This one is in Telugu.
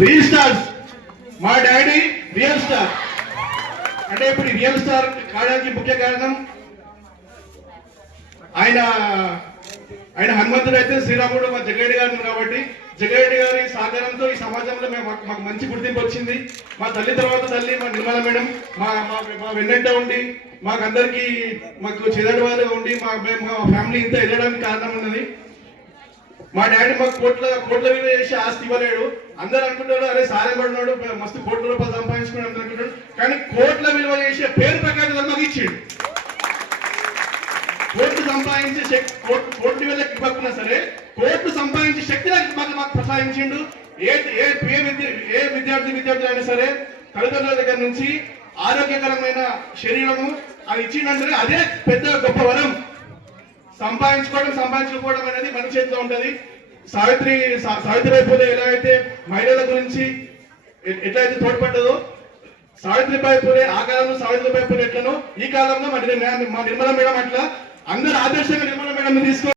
రియల్ స్టార్స్ మా డాడీ రియల్ స్టార్. అంటే ఇప్పుడు రియల్ స్టార్ కావడానికి ముఖ్య కారణం ఆయన ఆయన హనుమంతుడు అయితే శ్రీరాముడు మా జగరెడ్డి గారు కాబట్టి జగరెడ్డి గారి సహకారంతో ఈ సమాజంలో మాకు మంచి గుర్తింపు వచ్చింది. మా తల్లి తర్వాత తల్లి మా నిర్మల మేడం మా వెన్నెంట ఉండి మాకందరికి మాకు చెదటి వారు ఉండి మా ఫ్యామిలీ ఇంత వెళ్ళడానికి కారణం ఉన్నది. మా డాడీ మాకు కోట్ల విలువ చేసి ఆస్తి ఇవ్వలేడు. అందరు అనుకుంటారు అరే సారే పడినాడు మస్తు కోట్ల రూపాయలు సంపాదించుకుని అనుకుంటాడు, కానీ కోట్ల విలువ చేసే పేరు ప్రకారం మాకు ఇచ్చిండు. కోట్లు సంపాదించే కోట్లు వీళ్ళకి ఇవ్వకున్నా సరే కోట్లు సంపాదించే శక్తి మాకు ప్రసాదించిండు. ఏ విద్యార్థి అయినా సరే తల్లిదండ్రుల దగ్గర నుంచి ఆరోగ్యకరమైన శరీరము అది ఇచ్చిందంటే అదే పెద్ద గొప్ప వరం. సంపాదించుకోవడం అనేది మన చేతిలో ఉంటది. సావిత్రిబాయి పూలే ఎలా అయితే మహిళల గురించి ఎట్లయితే తోడ్పడ్డదో, సావిత్రిబాయి పూలే ఆ కాలంలో సావిత్రిబాయి పూలే ఎట్లనో ఈ కాలంలో మా నిర్మల మేడం అట్లా అందరు ఆదర్శంగా నిర్మల మేడం తీసుకో